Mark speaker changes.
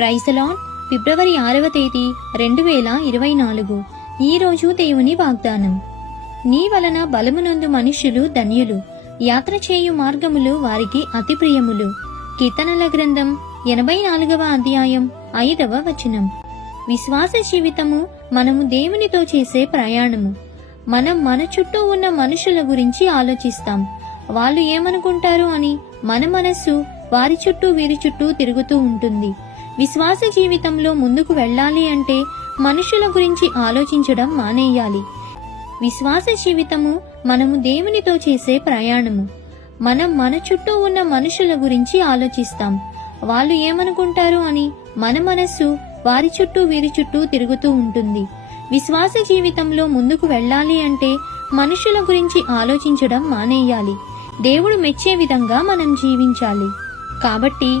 Speaker 1: ప్రైసలాన్ ఫిబ్రవరి ఆరవ తేదీ రెండు వేల ఇరవై నాలుగు. ఈ రోజు దేవుని వాగ్దానం. నీ వలన బలమునందు మనుష్యులు ధన్యులు. యాత్ర చేయు మార్గములు వారికి అతి ప్రియములు. కీర్తనల గ్రంథం ఎనభై నాలుగవ అధ్యాయం ఐదవ వచనం. విశ్వాస జీవితము మనము దేవునితో చేసే ప్రయాణము. మనం మన చుట్టూ ఉన్న మనుషుల గురించి ఆలోచిస్తాం. వాళ్ళు ఏమనుకుంటారు అని మన మనస్సు వారి చుట్టూ వీరి చుట్టూ తిరుగుతూ ఉంటుంది. విశ్వాస జీవితంలో ముందుకు వెళ్ళాలి అంటే మనుషుల గురించి ఆలోచించడం మానేయాలి. విశ్వాస జీవితము మనము దేవునితో చేసే ప్రయాణము. మనం మన చుట్టూ ఉన్న మనుషుల గురించి ఆలోచిస్తాం. వాళ్ళు ఏమనుకుంటారు అని మన మనస్సు వారి చుట్టూ వీరి చుట్టూ తిరుగుతూ ఉంటుంది. విశ్వాస జీవితంలో ముందుకు వెళ్ళాలి అంటే మనుషుల గురించి ఆలోచించడం మానేయాలి. దేవుడు మెచ్చే విధంగా మనం జీవించాలి. కాబట్టి